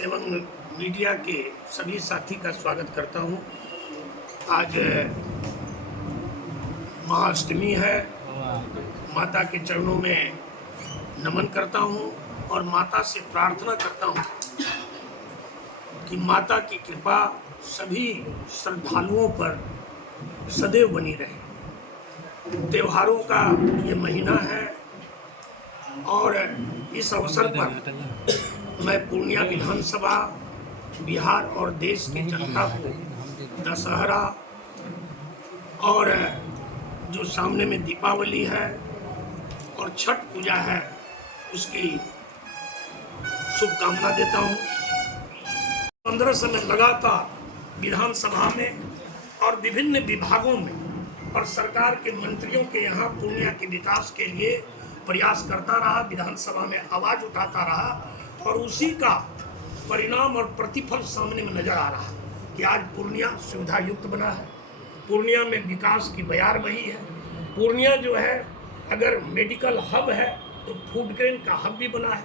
एवं मीडिया के सभी साथी का स्वागत करता हूं। आज महाअष्टमी है। माता के चरणों में नमन करता हूं और माता से प्रार्थना करता हूं कि माता की कृपा सभी श्रद्धालुओं पर सदैव बनी रहे। त्योहारों का ये महीना है और इस अवसर पर मैं पूर्णिया विधानसभा, बिहार और देश की जनता को दशहरा और जो सामने में दीपावली है और छठ पूजा है उसकी शुभकामना देता हूँ। 15 समय लगातार विधानसभा में और विभिन्न विभागों में और सरकार के मंत्रियों के यहाँ पूर्णिया के विकास के लिए प्रयास करता रहा, विधानसभा में आवाज़ उठाता रहा और उसी का परिणाम और प्रतिफल सामने में नजर आ रहा कि आज पूर्णिया सुविधा युक्त बना है। पूर्णिया में विकास की बयार बही है। पूर्णिया जो है अगर मेडिकल हब है तो फूड ग्रेन का हब भी बना है।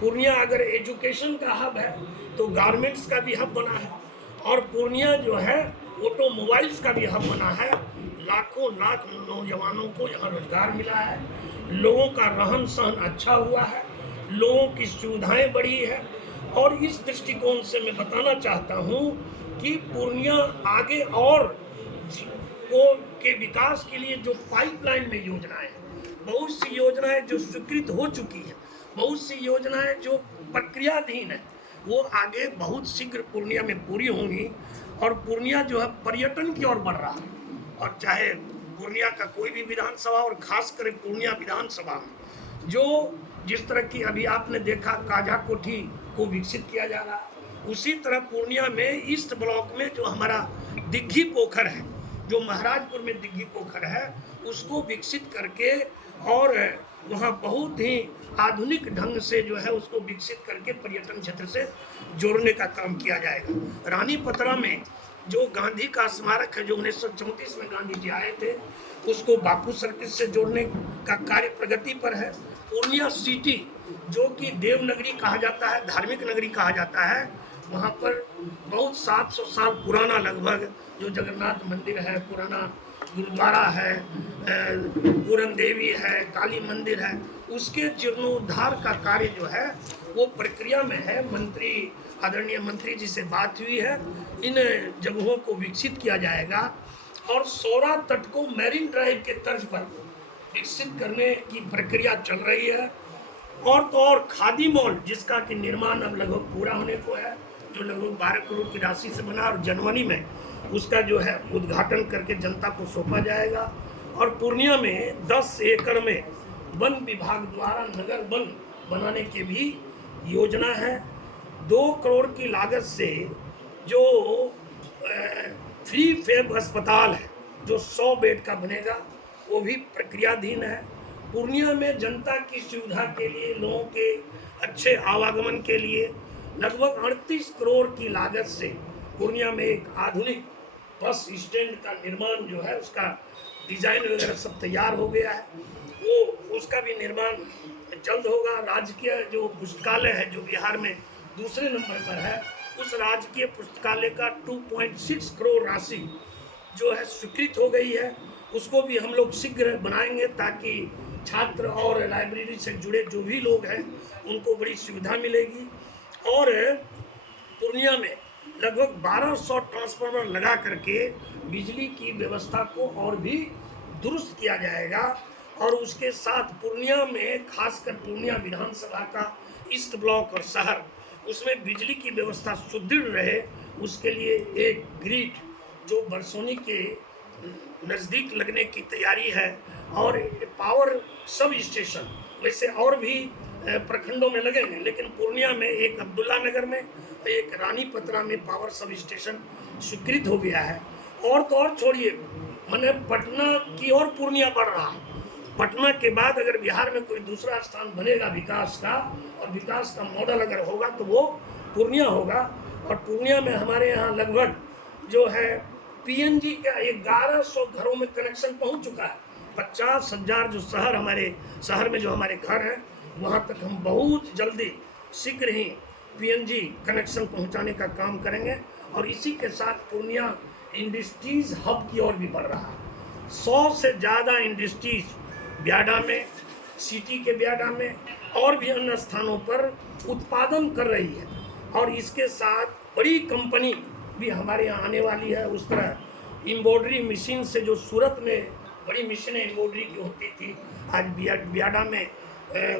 पूर्णिया अगर एजुकेशन का हब है तो गारमेंट्स का भी हब बना है और पूर्णिया जो है ऑटोमोबाइल्स का भी हब बना है। लाखों लाख नौजवानों को यहाँ रोजगार मिला है, लोगों का रहन सहन अच्छा हुआ है, लोगों की सुविधाएं बढ़ी है। और इस दृष्टिकोण से मैं बताना चाहता हूँ कि पूर्णिया आगे और के विकास के लिए जो पाइपलाइन में योजनाएं, बहुत सी योजनाएं जो स्वीकृत हो चुकी है, बहुत सी योजनाएं जो प्रक्रियाधीन है, वो आगे बहुत शीघ्र पूर्णिया में पूरी होंगी और पूर्णिया जो है पर्यटन की ओर बढ़ रहा है। और चाहे पूर्णिया का कोई भी विधानसभा और खासकर पूर्णिया विधानसभा में जो जिस तरह की अभी आपने देखा काजा कोठी को विकसित किया जा रहा है, उसी तरह पूर्णिया में ईस्ट ब्लॉक में जो हमारा दिग्घी पोखर है, जो महाराजपुर में दिग्घी पोखर है, उसको विकसित करके और वहाँ बहुत ही आधुनिक ढंग से जो है उसको विकसित करके पर्यटन क्षेत्र से जोड़ने का काम किया जाएगा। रानी पतरा में जो गांधी का स्मारक है, जो 1934 में गांधी जी आए थे, उसको बापू सर्किट से जोड़ने का कार्य प्रगति पर है। पूर्णिया सिटी जो कि देवनगरी कहा जाता है, धार्मिक नगरी कहा जाता है, वहाँ पर बहुत 700 साल पुराना लगभग जो जगन्नाथ मंदिर है, पुराना गुरुद्वारा है, पूरन देवी है, काली मंदिर है, उसके जीर्णोद्धार का कार्य जो है वो प्रक्रिया में है। आदरणीय मंत्री जी से बात हुई है, इन जगहों को विकसित किया जाएगा और सौरा तट को मैरीन ड्राइव के तर्ज पर विकसित करने की प्रक्रिया चल रही है। और तो और खादी मॉल जिसका कि निर्माण अब लगभग पूरा होने को है, जो लगभग 12 करोड़ की राशि से बना और जनवरी में उसका जो है उद्घाटन करके जनता को सौंपा जाएगा। और पूर्णिया में 10 एकड़ में वन विभाग द्वारा नगर वन बनाने की भी योजना है। 2 करोड़ की लागत से जो फ्री फेब अस्पताल है जो 100 बेड का बनेगा, वो भी प्रक्रियाधीन है। पूर्णिया में जनता की सुविधा के लिए, लोगों के अच्छे आवागमन के लिए लगभग 38 करोड़ की लागत से पूर्णिया में एक आधुनिक बस स्टैंड का निर्माण जो है, उसका डिजाइन वगैरह सब तैयार हो गया है, वो उसका भी निर्माण जल्द होगा। राजकीय जो पुस्तकालय है जो बिहार में दूसरे नंबर पर है, उस राजकीय पुस्तकालय का 2.6 करोड़ राशि जो है स्वीकृत हो गई है, उसको भी हम लोग शीघ्र बनाएंगे ताकि छात्र और लाइब्रेरी से जुड़े जो भी लोग हैं उनको बड़ी सुविधा मिलेगी। और पूर्णिया में लगभग 1200 ट्रांसफार्मर लगा करके बिजली की व्यवस्था को और भी दुरुस्त किया जाएगा। और उसके साथ पूर्णिया में खासकर पूर्णिया विधानसभा का ईस्ट ब्लॉक और शहर, उसमें बिजली की व्यवस्था सुदृढ़ रहे, उसके लिए एक ग्रिड जो बरसोनी के नज़दीक लगने की तैयारी है और पावर सब स्टेशन वैसे और भी प्रखंडों में लगेंगे, लेकिन पूर्णिया में एक अब्दुल्ला नगर में, एक रानी पतरा में पावर सब स्टेशन स्वीकृत हो गया है। और तो और छोड़िए, मैंने पटना की ओर पूर्णिया बढ़ रहा है। पटना के बाद अगर बिहार में कोई दूसरा स्थान बनेगा विकास का, और विकास का मॉडल अगर होगा तो वो पूर्णिया होगा। और पूर्णिया में हमारे यहाँ लगभग जो है पीएनजी का 1100 घरों में कनेक्शन पहुंच चुका है। 50,000 जो शहर में जो हमारे घर हैं, वहाँ तक हम बहुत जल्दी शीघ्र ही पीएनजी कनेक्शन पहुंचाने का काम करेंगे और इसी के साथ पूर्णिया इंडस्ट्रीज हब की ओर भी बढ़ रहा है। 100 से ज़्यादा इंडस्ट्रीज ब्याडा में, सिटी के ब्याडा में और भी अन्य स्थानों पर उत्पादन कर रही है और इसके साथ बड़ी कंपनी भी हमारे यहाँ आने वाली है। उस तरह एम्ब्रॉयडरी मशीन से जो सूरत में बड़ी मशीनें एम्ब्रॉयडरी की होती थी, आज ब्याडा में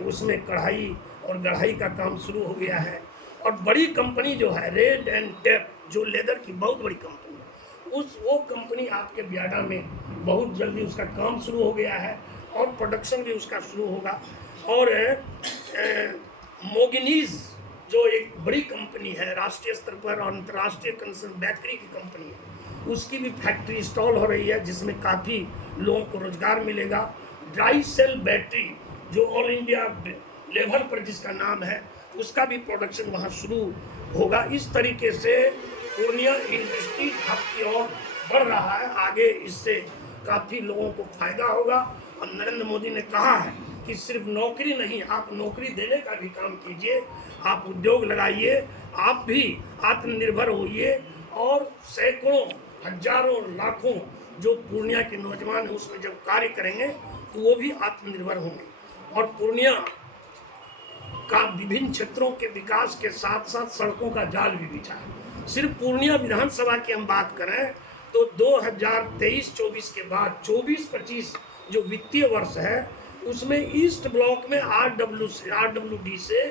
उसमें कढ़ाई और गढ़ाई का काम शुरू हो गया है। और बड़ी कंपनी जो है रेड एंड टेप, जो लेदर की बहुत बड़ी कंपनी है, वो कंपनी आपके ब्याडा में बहुत जल्दी उसका काम शुरू हो गया है और प्रोडक्शन भी उसका शुरू होगा। और मोगिनीज जो एक बड़ी कंपनी है, राष्ट्रीय स्तर पर और अंतर्राष्ट्रीय कंसर्न बेकरी की कंपनी है, उसकी भी फैक्ट्री इंस्टॉल हो रही है जिसमें काफ़ी लोगों को रोजगार मिलेगा। ड्राई सेल बैटरी जो ऑल इंडिया लेवल पर जिसका नाम है, उसका भी प्रोडक्शन वहाँ शुरू होगा। इस तरीके से पूर्णिया इंडस्ट्री हब की ओर बढ़ रहा है। आगे इससे काफ़ी लोगों को फायदा होगा और नरेंद्र मोदी ने कहा है कि सिर्फ नौकरी नहीं, आप नौकरी देने का भी काम कीजिए, आप उद्योग लगाइए, आप भी आत्मनिर्भर होइए और सैकड़ों, हजारों, लाखों जो पूर्णिया के नौजवान हैं उसमें जब कार्य करेंगे तो वो भी आत्मनिर्भर होंगे। और पूर्णिया का विभिन्न क्षेत्रों के विकास के साथ साथ सड़कों का जाल भी बिछा है। सिर्फ पूर्णिया विधानसभा की हम बात करें तो 2023-24 के बाद 24-25 जो वित्तीय वर्ष है उसमें ईस्ट ब्लॉक में आरडब्ल्यूडी से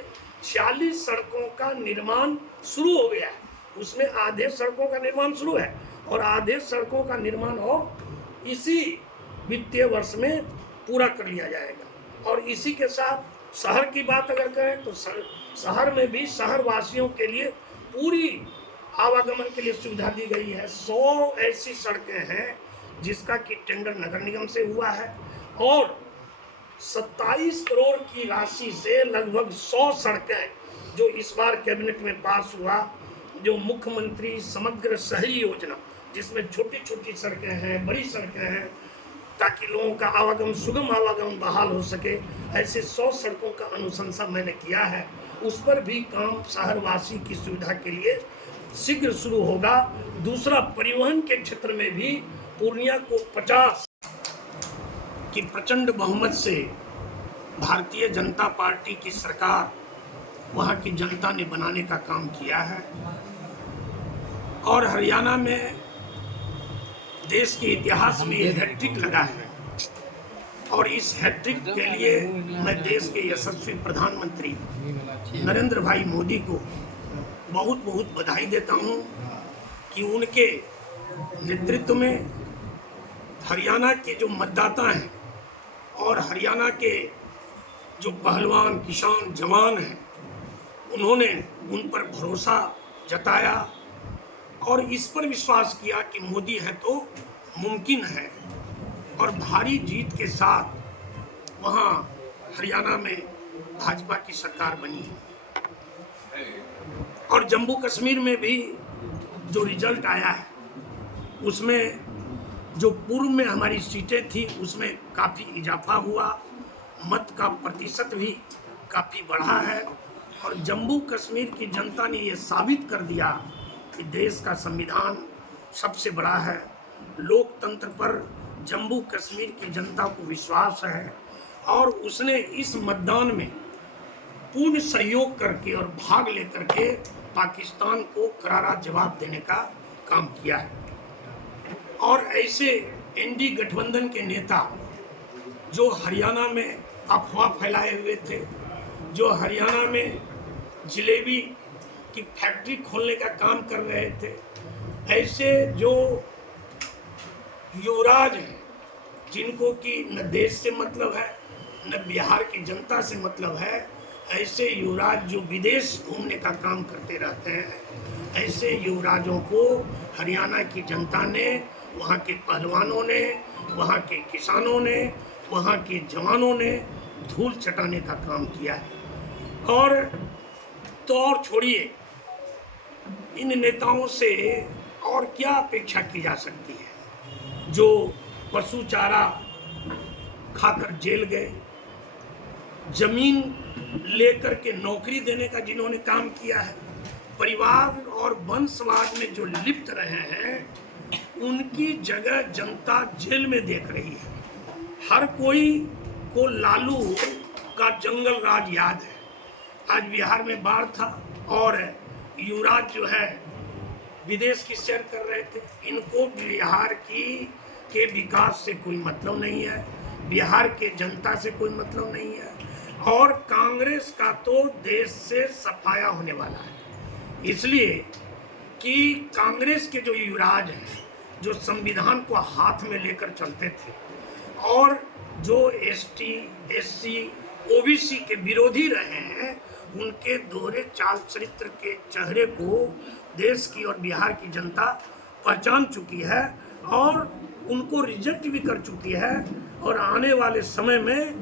46 सड़कों का निर्माण शुरू हो गया है। उसमें आधे सड़कों का निर्माण शुरू है और आधे सड़कों का निर्माण और इसी वित्तीय वर्ष में पूरा कर लिया जाएगा। और इसी के साथ शहर की बात अगर करें तो शहर में भी शहर वासियों के लिए पूरी आवागमन के लिए सुविधा दी गई है। 100 ऐसी सड़कें हैं जिसका कि टेंडर नगर निगम से हुआ है और 27 करोड़ की राशि से लगभग 100 सड़कें जो इस बार कैबिनेट में पास हुआ, जो मुख्यमंत्री समग्र शहरी योजना, जिसमें छोटी छोटी सड़कें हैं, बड़ी सड़कें हैं, ताकि लोगों का आवागमन, सुगम आवागमन बहाल हो सके, ऐसे 100 सड़कों का अनुशंसा मैंने किया है। उस पर भी काम शहरवासी की सुविधा के लिए शीघ्र शुरू होगा। दूसरा, परिवहन के क्षेत्र में भी पूर्णिया को 50 की प्रचंड बहुमत से भारतीय जनता पार्टी की सरकार वहाँ की जनता ने बनाने का काम किया है। और हरियाणा में देश के इतिहास में ये हैट्रिक लगा है और इस हैट्रिक के लिए मैं देश के यशस्वी प्रधानमंत्री नरेंद्र भाई मोदी को बहुत बहुत बधाई देता हूँ कि उनके नेतृत्व में हरियाणा के जो मतदाता हैं और हरियाणा के जो पहलवान, किसान, जवान हैं, उन्होंने उन पर भरोसा जताया और इस पर विश्वास किया कि मोदी है तो मुमकिन है। और भारी जीत के साथ वहाँ हरियाणा में भाजपा की सरकार बनी है। और जम्मू कश्मीर में भी जो रिजल्ट आया है उसमें जो पूर्व में हमारी सीटें थी उसमें काफ़ी इजाफा हुआ, मत का प्रतिशत भी काफ़ी बढ़ा है। और जम्मू कश्मीर की जनता ने ये साबित कर दिया कि देश का संविधान सबसे बड़ा है। लोकतंत्र पर जम्मू कश्मीर की जनता को विश्वास है और उसने इस मतदान में पूर्ण सहयोग करके और भाग लेकर के पाकिस्तान को करारा जवाब देने का काम किया है। और ऐसे एनडी गठबंधन के नेता जो हरियाणा में अफवाह फैलाए हुए थे, जो हरियाणा में जलेबी की फैक्ट्री खोलने का काम कर रहे थे, ऐसे जो युवराज हैं जिनको कि न देश से मतलब है न बिहार की जनता से मतलब है, ऐसे युवराज जो विदेश घूमने का काम करते रहते हैं, ऐसे युवराजों को हरियाणा की जनता ने, वहाँ के पहलवानों ने, वहाँ के किसानों ने, वहाँ के जवानों ने धूल चटाने का काम किया है। और छोड़िए, इन नेताओं से और क्या अपेक्षा की जा सकती है जो पशु चारा खाकर जेल गए, जमीन लेकर के नौकरी देने का जिन्होंने काम किया है, परिवार और वंशवाद में जो लिप्त रहे हैं, उनकी जगह जनता जेल में देख रही है। हर कोई को लालू का जंगल राज याद है। आज बिहार में बाढ़ था और युवराज जो है विदेश की सैर कर रहे थे। इनको बिहार के विकास से कोई मतलब नहीं है, बिहार के जनता से कोई मतलब नहीं है, और कांग्रेस का तो देश से सफाया होने वाला है। इसलिए कि कांग्रेस के जो युवराज हैं, जो संविधान को हाथ में लेकर चलते थे और जो एसटी, एससी, ओबीसी के विरोधी रहे हैं, उनके दोहरे चाल चरित्र के चेहरे को देश की और बिहार की जनता पहचान चुकी है और उनको रिजेक्ट भी कर चुकी है। और आने वाले समय में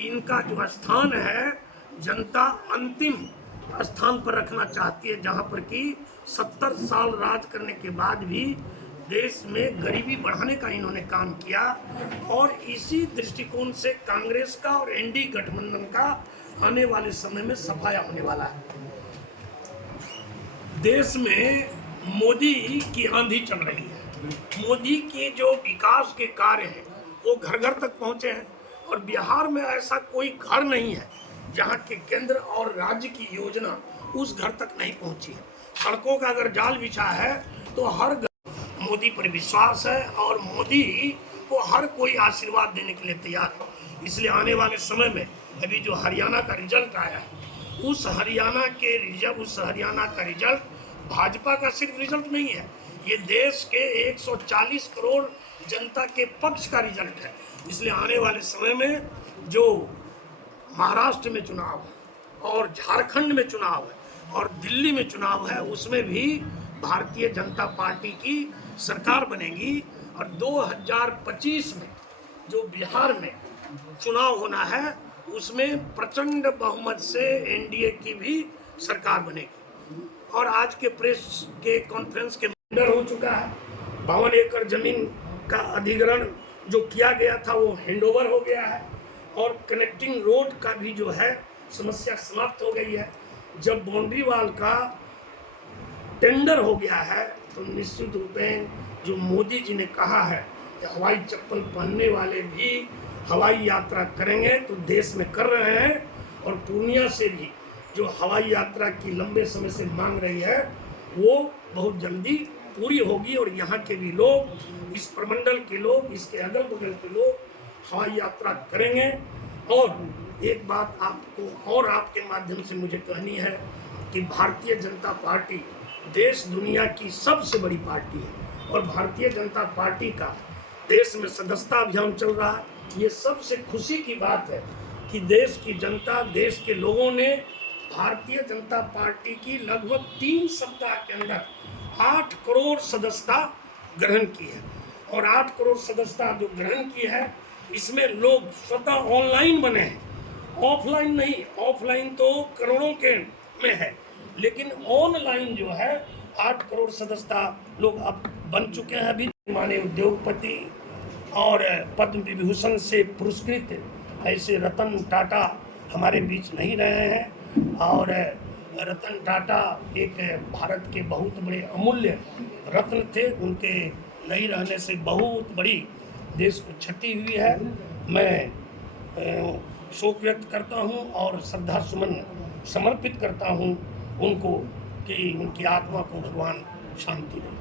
इनका जो स्थान है, जनता अंतिम स्थान पर रखना चाहती है, जहां पर कि 70 साल राज करने के बाद भी देश में गरीबी बढ़ाने का इन्होंने काम किया। और इसी दृष्टिकोण से कांग्रेस का और एनडीए गठबंधन का आने वाले समय में सफाया होने वाला है। देश में मोदी की आंधी चल रही है। मोदी के जो विकास के कार्य हैं वो घर घर तक पहुंचे हैं, और बिहार में ऐसा कोई घर नहीं है जहां के केंद्र और राज्य की योजना उस घर तक नहीं पहुंची है। सड़कों का अगर जाल बिछा है तो हर मोदी पर विश्वास है और मोदी को हर कोई आशीर्वाद देने के लिए तैयार है। इसलिए आने वाले समय में अभी जो हरियाणा का रिजल्ट आया है, उस हरियाणा का रिजल्ट भाजपा का सिर्फ रिजल्ट नहीं है, ये देश के 140 करोड़ जनता के पक्ष का रिजल्ट है। इसलिए आने वाले समय में जो महाराष्ट्र में चुनाव है और झारखंड में चुनाव है और दिल्ली में चुनाव है, उसमें भी भारतीय जनता पार्टी की सरकार बनेगी। और 2025 में जो बिहार में चुनाव होना है, उसमें प्रचंड बहुमत से एनडीए की भी सरकार बनेगी। और आज के प्रेस के कॉन्फ्रेंस के टेंडर हो चुका है। 52 एकड़ जमीन का अधिग्रहण जो किया गया था वो हैंडओवर हो गया है, और कनेक्टिंग रोड का भी जो है समस्या समाप्त हो गई है। जब बाउंड्री वाल का टेंडर हो गया है तो निश्चित रूपेण जो मोदी जी ने कहा है कि हवाई चप्पल पहनने वाले भी हवाई यात्रा करेंगे, तो देश में कर रहे हैं। और पूर्णिया से भी जो हवाई यात्रा की लंबे समय से मांग रही है, वो बहुत जल्दी पूरी होगी। और यहाँ के भी लोग, इस प्रमंडल के लोग, इसके अगल बगल के लोग हवाई यात्रा करेंगे। और एक बात आपको और आपके माध्यम से मुझे कहनी है कि भारतीय जनता पार्टी देश दुनिया की सबसे बड़ी पार्टी है, और भारतीय जनता पार्टी का देश में सदस्यता अभियान चल रहा है। ये सबसे खुशी की बात है कि देश की जनता, देश के लोगों ने भारतीय जनता पार्टी की लगभग 3 सप्ताह के अंदर 8 करोड़ सदस्यता ग्रहण की है। और 8 करोड़ सदस्यता जो ग्रहण की है, इसमें लोग स्वतः ऑनलाइन बने हैं, ऑफलाइन नहीं। ऑफलाइन तो करोड़ों के में है, लेकिन ऑनलाइन जो है 8 करोड़ सदस्यता लोग अब बन चुके हैं। अभी माननीय उद्योगपति और पद्म विभूषण से पुरस्कृत ऐसे रतन टाटा हमारे बीच नहीं रहे हैं। और रतन टाटा एक भारत के बहुत बड़े अमूल्य रत्न थे, उनके नहीं रहने से बहुत बड़ी देश को क्षति हुई है। मैं शोक व्यक्त करता हूं और श्रद्धा सुमन समर्पित करता हूं उनको कि उनकी आत्मा को भगवान शांति दे।